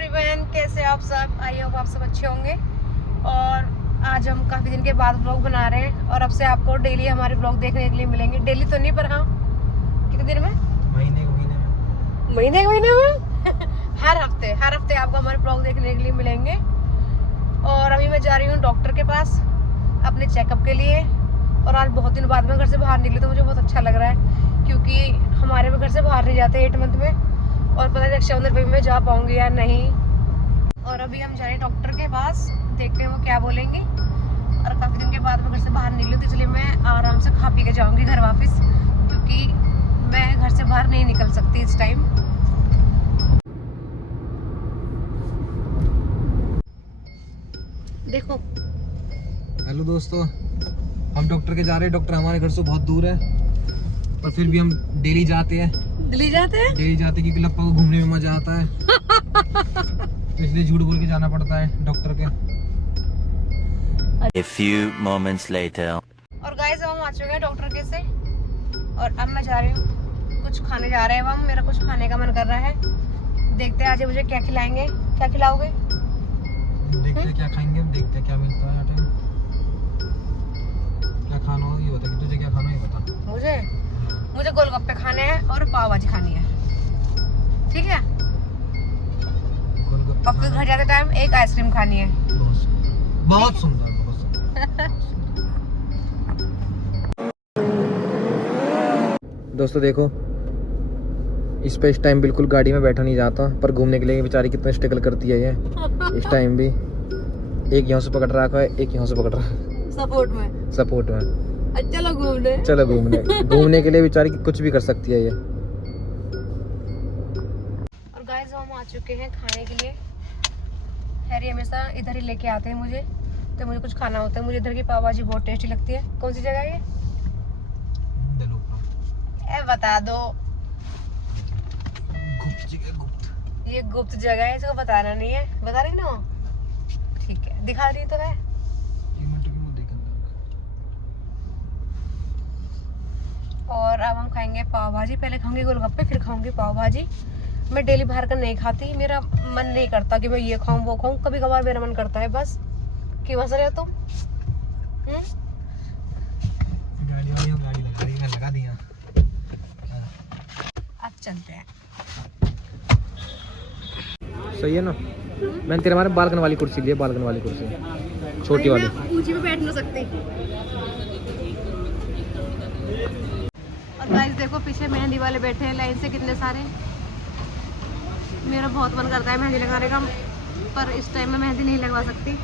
Everyone, कैसे आप सब? आई होप आप सब अच्छे होंगे। और आज हम काफ़ी दिन के बाद व्लॉग बना रहे हैं और अब से आपको डेली हमारे व्लॉग देखने के लिए मिलेंगे। डेली तो नहीं, पर हाँ कितने दिन में, महीने में हर हफ्ते आपको हमारे व्लॉग देखने के लिए मिलेंगे। और अभी मैं जा रही हूँ डॉक्टर के पास अपने चेकअप के लिए। और आज बहुत दिन बाद में घर से बाहर निकली तो मुझे बहुत अच्छा लग रहा है, क्योंकि हमारे में घर से बाहर नहीं जाते 8 मंथ में, और पता नहीं रक्षाबंधन पे मैं जा पाऊंगी या नहीं। और अभी हम जा रहे हैं डॉक्टर के पास, देखते हैं वो क्या बोलेंगे। और काफ़ी दिन के बाद मैं घर से बाहर निकली तो इसलिए मैं आराम से खा पी के जाऊंगी घर वापस, क्योंकि मैं घर से बाहर नहीं निकल सकती इस टाइम। देखो, हेलो दोस्तों, हम डॉक्टर के जा रहे हैं। डॉक्टर हमारे घर से बहुत दूर है, पर फिर भी हम डेली जाते हैं क्योंकि लप्पा को घूमने में मजा आता है। तो इसलिए झूठ बोल के जाना पड़ता है डॉक्टर के। A few moments later. और गाइस हम आ चुके हैं डॉक्टर के से, और अब मैं जा रही हूँ कुछ खाने जा रहे हैं हम। मेरा कुछ खाने का मन कर रहा है, देखते हैं आज मुझे क्या खिलाएंगे। क्या खिलाओगे? देखते हैं क्या खाएंगे, देखते हैं क्या मिलता है। क्या खाना हो ये बता, कि तुझे क्या खाना है ये बता। मुझे गोलगप्पे खाने हैं और पाव भाजी खानी है, ठीक है? और फिर घर जाते टाइम एक आइसक्रीम खानी है। बहुत सुंदर। दोस्तों देखो, इस पे इस टाइम बिल्कुल गाड़ी में बैठा नहीं जाता, पर घूमने के लिए बेचारी कितना स्ट्रगल करती है ये। इस टाइम भी एक यहाँ से पकड़ रखा है, एक यहाँ से पकड़ रहा है सपोर्ट में। चलो घूमने के लिए बेचारी कुछ भी कर सकती है ये। और गाइस हम आ चुके हैं खाने के लिए। हैरी हमेशा इधर ही लेके आते हैं मुझे, तो मुझे कुछ खाना होता है। मुझे इधर की पाव भाजी बहुत टेस्टी लगती है। कौन सी जगह है ये? बता दो। ये गुप्त जगह है, इसको बताना नहीं है। बता रही ना? ठीक है, दिखा रही तो है। और अब हम खाएंगे पाव भाजी। पहले खाऊंगी गोलगप्पे, फिर खाऊंगी पाव भाजी। मैं डेली बाहर का नहीं खाती, मेरा मन नहीं करता कि मैं ये खाऊं वो खाऊं। कभी कभार मेरा मन करता है बस। क्यों हंस रहे हो तुम? लगा दिया। अब चलते हैं। सही है ना? मैंने तेरे हमारे बालकन वाली कुर्सी ली है, बालकन वाली कुर्सी छोटी वाली। ऊंची पे बैठ नहीं सकती। और गाइस देखो, पीछे मेहंदी वाले बैठे हैं लाइन से कितने सारे। मेरा बहुत मन करता है मेहंदी लगाने का, पर इस टाइम में मेहंदी नहीं लगवा सकती।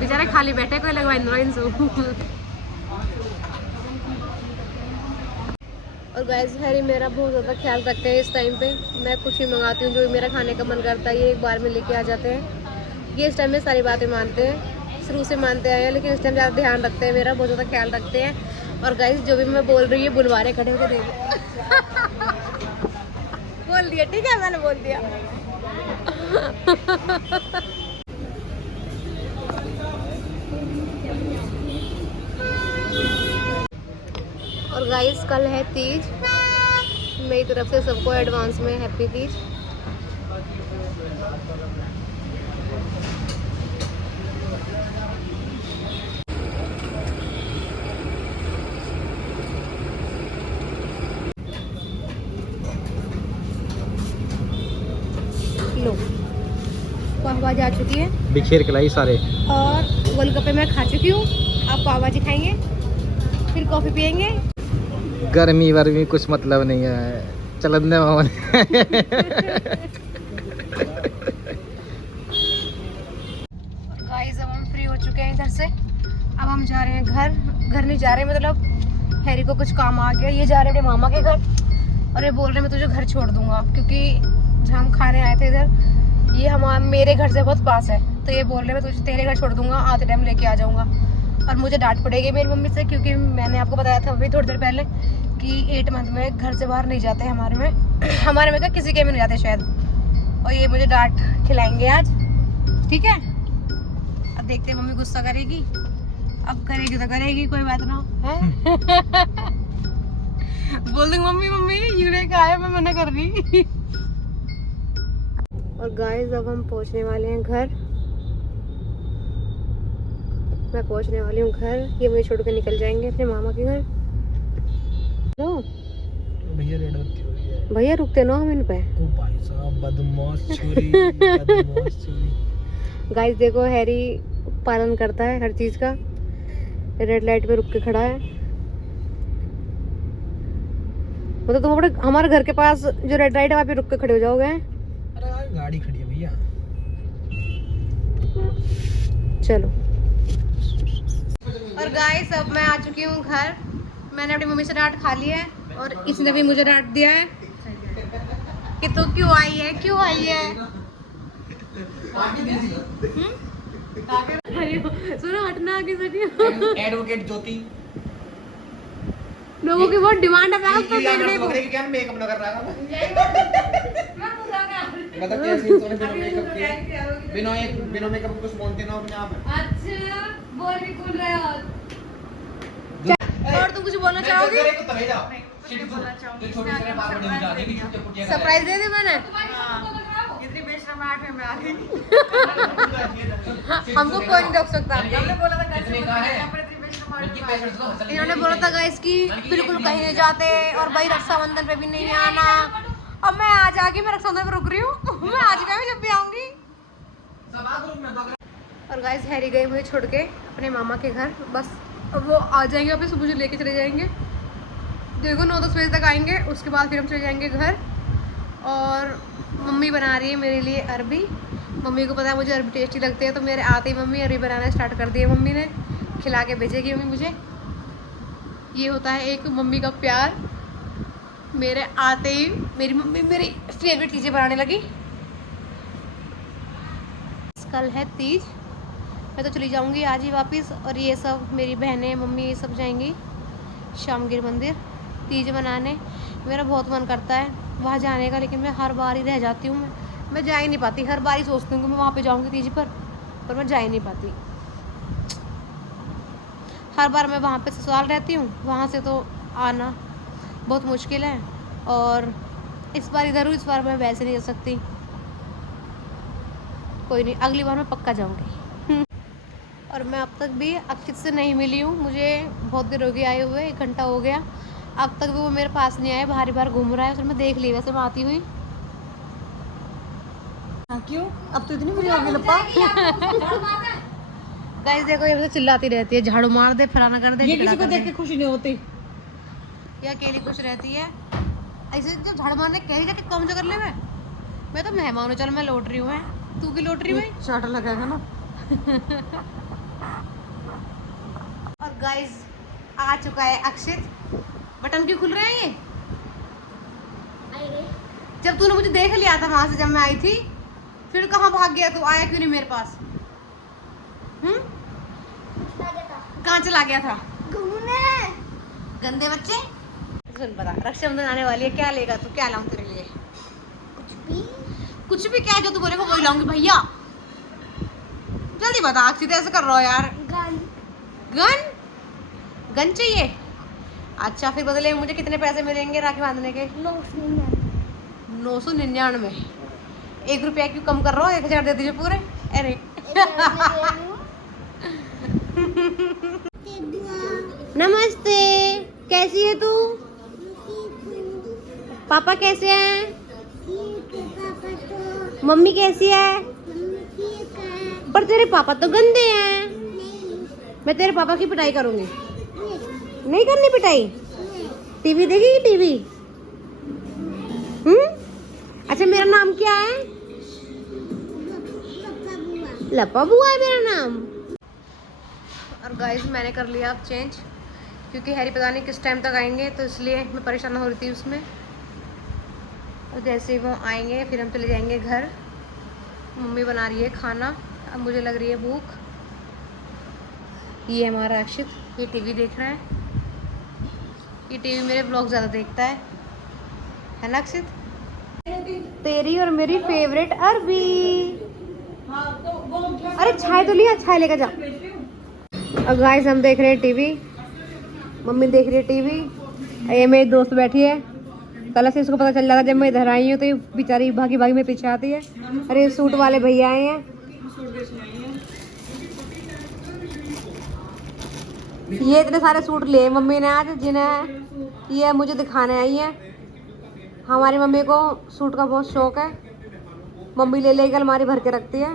बेचारे खाली बैठे, कोई लगवाई नहीं इनसे। और गाइस हैरी मेरा बहुत ज़्यादा ख्याल रखते हैं इस टाइम पे। मैं कुछ ही मंगाती हूँ जो मेरा खाने का मन करता है, ये एक बार में लेके आ जाते हैं। ये इस टाइम में सारी बातें मानते हैं, शुरू से मानते आए हैं, लेकिन इस टाइम ज़्यादा ध्यान रखते हैं, मेरा बहुत ज़्यादा ख्याल रखते हैं। और गाइस जो भी मैं बोल रही हूँ बुलवारे खड़े होकर देखो। बोल दिया, ठीक है, मैंने बोल दिया। और गाइस कल है तीज। मेरी तरफ से सबको एडवांस में हैप्पी तीज। लो, पाव भाजी आ चुकी है, बिखेर के लाई सारे। और गोलगप्पे मैं खा चुकी हूँ। आप पाव भाजी खाएंगे, फिर कॉफी पियेंगे। गर्मी वर्मी कुछ मतलब नहीं है, चलने मामा। गाइस अब हम फ्री हो चुके हैं इधर से। अब हम जा रहे हैं घर नहीं जा रहे, मतलब हैरी को कुछ काम आ गया। ये जा रहे थे मामा के घर, और ये बोल रहे मैं तुझे घर छोड़ दूंगा, क्योंकि जहाँ हम खाने आए थे इधर, ये मेरे घर से बहुत पास है। तो ये बोल रहे मैं तुझे तेरे घर छोड़ दूंगा, आते टाइम लेके आ जाऊंगा। और मुझे डांट पड़ेगी मेरी मम्मी से, क्योंकि मैंने आपको बताया था अभी थोड़ी देर पहले कि 8 मंथ में घर से बाहर नहीं जाते हमारे में क्या किसी के में नहीं जाते शायद। और ये मुझे डांट खिलाएंगे आज, ठीक है? अब देखते हैं, मम्मी गुस्सा करेगी। अब करेगी तो करेगी, कोई बात ना है। बोल दूंगी मम्मी मम्मी यूरे का आया, मैं मना कर रही। और गाइस अब हम पहुंचने वाले हैं घर। मैं पहुंचने वाली हूँ घर, ये मुझे छोड़ के निकल जाएंगे अपने मामा के घर। लो भैया रेड बत्ती हो रही है। भैया रुकते ना हम इन पे। ओ भाई साहब बदमाश छोरी, बदमाश छोरी। गाइस देखो हैरी पालन करता है हर चीज का। रेड लाइट पे रुक के खड़ा है। मतलब तुम अपने हमारे घर के पास जो रेड लाइट है वहाँ पे रुक के खड़े हो जाओगे। अरे यार गाड़ी खड़ी है भैया। चलो। और गाइस अब मैं आ चुकी हूँ घर। मैंने अपनी मम्मी से डांट खा ली है और इसने भी मुझे डांट दिया है कि तू क्यों आई है, क्यों आई है। अरे सुनो हटना आगे से। एडवोकेट ज्योति लोगों की बहुत डिमांड है मेकअप को देखने को। क्या मेकअप ना कर रहा था मतलब कैसे सोने बिना मेकअप के बिना मेकअप कुछ बोलते ना अपने आप। अच्छा बोल भी कूल रहे हो। और तुम कुछ बोलना चाहोगे? सरप्राइज दे दी मैंने। कितनी बेशरम है, 8 में आ गई। हमको कोई नहीं रोक सकता। हमने बोला था कैसे पर इतनी बेशरम आ इन्होंने बोला था गाइस कि बिल्कुल कहीं नहीं जाते और भाई रक्षाबंधन पे भी नहीं आना। अब मैं आज आके मैं रक्षाबंधन पे रुक रही हूँ। मैं आज गई जब भी आऊंगी। और गाइस हैरी गए मुझे छोड़ के अपने मामा के घर। बस अब वो आ जाएंगे वापस, मुझे लेके चले जाएंगे। देखो 9-10 बजे तक आएंगे, उसके बाद फिर हम चले जाएंगे घर। और मम्मी बना रही है मेरे लिए अरबी। मम्मी को पता है मुझे अरबी टेस्टी लगते हैं, तो मेरे आते ही मम्मी अरबी बनाना स्टार्ट कर दिया। मम्मी ने खिला के भेजेगी मम्मी मुझे। ये होता है एक मम्मी का प्यार। मेरे आते ही मेरी मम्मी मेरी फेवरेट चीज़ें बनाने लगी। कल है तीज, मैं तो चली जाऊंगी आज ही वापस। और ये सब मेरी बहनें मम्मी ये सब जाएंगी श्यामगिर मंदिर तीज मनाने। मेरा बहुत मन करता है वहाँ जाने का, लेकिन मैं हर बार ही रह जाती हूँ। मैं जा ही नहीं पाती। हर बार ही सोचती हूँ कि मैं वहाँ पे जाऊँगी तीज पर मैं जा ही नहीं पाती। हर बार मैं वहाँ पे ससुराल रहती हूँ, वहाँ से तो आना बहुत मुश्किल है। और इस बार इधर हूँ, इस बार मैं वैसे नहीं जा सकती। कोई नहीं, अगली बार मैं पक्का जाऊँगी। और मैं अब तक भी अक्षित से नहीं मिली हूँ। मुझे बहुत देर हो गई आए हुए, 1 घंटा हो गया। अब तक भी वो मेरे पास नहीं आया, बाहर बाहर घूम रहा है। फिर मैं देख ली वैसे मैं आती हुई। क्यों? अब तो इतनी बुरी हो गई लप्पा। गाइस देखो ये मुझे चिल्लाती रहती है, झाड़ू मार दे, फलाना कर दे। ये किसी को देख के खुशी नहीं होती। ये अकेली खुश रहती है। ऐसे जब झाड़ू मारने कह रही जाके कम जो कर ले। मैं तो मेहमान हूँ, चल मैं लौट रही हूँ। तू की लौट रही है? चाटा लगाएगा ना। और गाइस आ चुका है अक्षित। बटन क्यों खुल रहे हैं ये? जब तूने मुझे देख लिया था वहां से जब मैं आई थी, फिर कहाँ भाग गया तू? आया क्यों नहीं मेरे पास? कहाँ चला गया था? घूमने। गंदे बच्चे। सुन बता, रक्षाबंधन आने वाली है, क्या लेगा तू? क्या लाऊं तेरे लिए? कुछ भी क्या जो तू बोलेगा वही लाऊंगी भैया। जल्दी बता अक्षित, ऐसे कर रहा हो यार। गन गन चाहिए? अच्छा फिर बदले मुझे कितने पैसे मिलेंगे राखी बांधने के? 999। 1 रुपया क्यों कम कर रहा हो? 1000 दे दीजिए पूरे। अरे नमस्ते, कैसी है तू? पापा कैसे हैं? मम्मी कैसी है? पर तेरे पापा तो गंदे हैं। मैं तेरे पापा की पिटाई करूंगी। नहीं करनी पिटाई? टीवी देखेगी टीवी? अच्छा मेरा नाम क्या है? लप्पा बुआ है मेरा नाम। और गाइस मैंने कर लिया अब चेंज, क्योंकि हैरी पता नहीं किस टाइम तक आएंगे, तो इसलिए मैं परेशान हो रही थी उसमें। और जैसे ही वो आएंगे फिर हम चले जाएंगे घर। मम्मी बना रही है खाना, अब मुझे लग रही है भूख। ये हमारा अक्षित, ये टीवी देख रहा है। ये टीवी मेरे ब्लॉग ज़्यादा देखता है ना अक्षित? तेरी और मेरी फेवरेट अरबी। अरे छाय तो लिया, छाय लेकर जा। और गाइस हम देख रहे हैं टीवी, मम्मी देख रही है टीवी। ये मेरी दोस्त बैठी है, कल से इसको पता चल जाता जब मैं इधर आई हूँ तो ये बेचारी भागी भागी में पीछे आती है। अरे सूट वाले भैया आए हैं, ये इतने सारे सूट लिए मम्मी ने आज, जिन्हें ये मुझे दिखाने आई है। हमारी मम्मी को सूट का बहुत शौक है, मम्मी ले लेकर अलमारी भर के रखती है,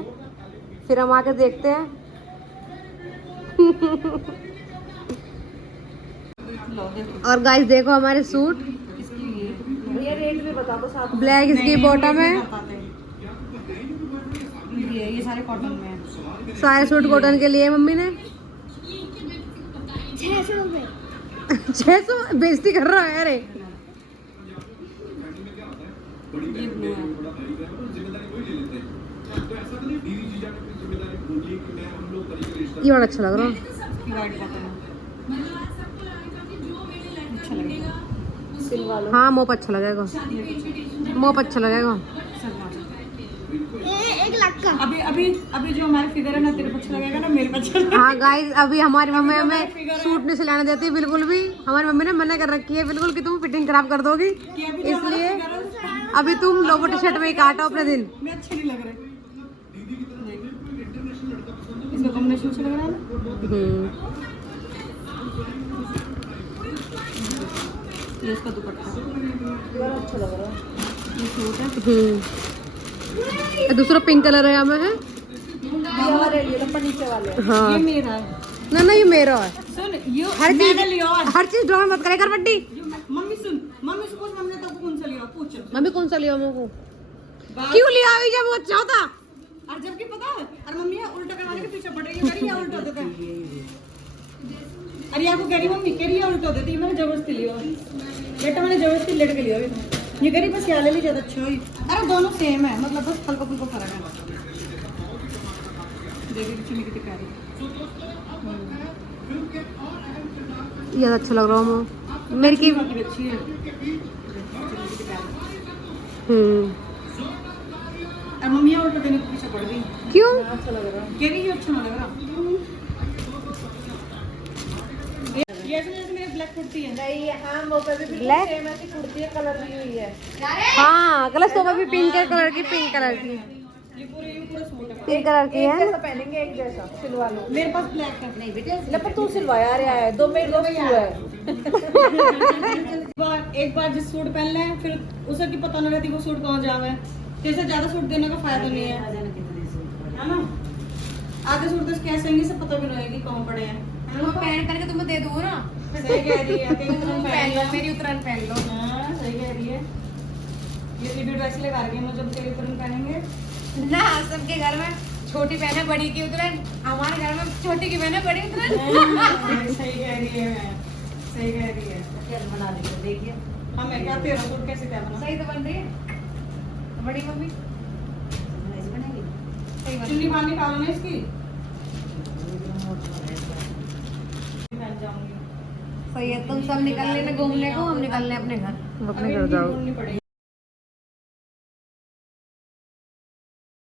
फिर हम आके देखते हैं। और गाइस देखो हमारे सूट, ये रेट भी बता दो साथ। ब्लैक इसकी बॉटम है, ये सारे कॉटन में है। सारे सूट कॉटन के लिए मम्मी ने 600 बेइज्जती कर रहा है। अरे ये ब्लू है। ये बड़ा अच्छा लग रहा है, इसकी वाइट कॉटन है, अच्छा लगेगा। सिलवा लो। हाँ मोप अच्छा लगेगा, मोप अच्छा लगेगा। अभी अभी अभी जो हमारे फिगर है ना, तेरे को अच्छा लगेगा ना, मेरे को अच्छा लगेगा। हाँ गाइस अभी हमारी मम्मी हमें सूट नहीं सिलाने देती बिल्कुल भी, हमारी मम्मी ने मना कर रखी है बिल्कुल कि तुम फिटिंग खराब कर दोगी, कि अभी जो हमारा इसलिए फिगर है, अभी तुम लोगो टी शर्ट में ही काटो अपने दिन। मैं अच्छे नहीं लग रहे। इसका कॉम्बिनेशन अच्छा लग रहा है ना। ये इसका दुपट्टा अच्छा लग रहा है। ये सूट है। ये दूसरा पिंक कलर है हमें है। नीचे वाले हाँ ये मेरा है। ना ये मेरा है। सुन ये हर चीज मैंने लिया है। हर चीज ड्रॉ मत करे कर बड्डी। मम्मी सुन, मम्मी सपोज हमने तो कौन सा लिया पूछ। मम्मी कौन सा लिया मेरे को? बात- क्यों लिया अभी जब वो अच्छा होता? और जबकि पता है, और मम्मी है उल्टा करवाने के पीछे पड़ रही है, करी या उल्टा देता है। अरे आपको कह रही मम्मी, कह रही है उल्टा देती है, मैंने जबरदस्ती लिया बेटा, मैंने जबरदस्ती लेट के लिया ये करी बस यहाँ ले ली ज्यादा अच्छा हुई। अरे दोनों सेम है, मतलब बस हल्का फुल्का फर्क है। देखिए कितनी कितनी प्यारी ये अच्छा लग रहा है मुझे, मेरी की। बाकी अच्छी है। और मम्मी उल्टा देने के पीछे पड़ गई। क्यों? अच्छा लग रहा है, कह रही है अच्छा नहीं लग रहा। ये ऐसे जैसे मेरी ब्लैक कुर्ती है। नहीं हाँ वो पे भी ब्लैक सेम ऐसी कुर्ती है, कलर भी हुई है। हाँ कलर सोफा भी पिंक कलर की, पिंक कलर की, ये पूरा सूट है। पिंक कलर की है। जैसा पहनेंगे एक जैसा सिलवा लो। मेरे पास ब्लैक है। नहीं बेटा पर तू सिलवाया रहा है, दो में दो है। एक बार जिस सूट पहन ले फिर उसे की पता नहीं रहती वो सूट कहाँ जावे। जैसे ज्यादा सूट देने का फायदा नहीं है ना। आधे सूट तो कैसे होंगे से पता भी नहीं होगी कहाँ पड़े हैं। वो पहन करके तुम्हें दे दूँ ना, सही कह रही है, पहन लो मेरी उतरन पहन लो। हाँ सही कह रही है। ये रिव्यू ड्रेस लगा रही है, जब तेरे तुरंत पहनेंगे ना सबके घर में छोटी बहन है बड़ी की उतरन, हमारे घर में छोटी की बहन है बड़ी उतरन। सही कह रही है, सही कह रही है। बना दी देखिए हमें क्या तेरा सूट कैसे क्या बना। सही तो बन रही है बड़ी मम्मी, सही बन चुन्नी बाहर निकालो ना इसकी। पहन जाऊंगी। सही है। तुम सब निकल लेना घूमने को, हम निकल लें अपने घर। अपने घर जाओ। ढूंढनी पड़ेगी।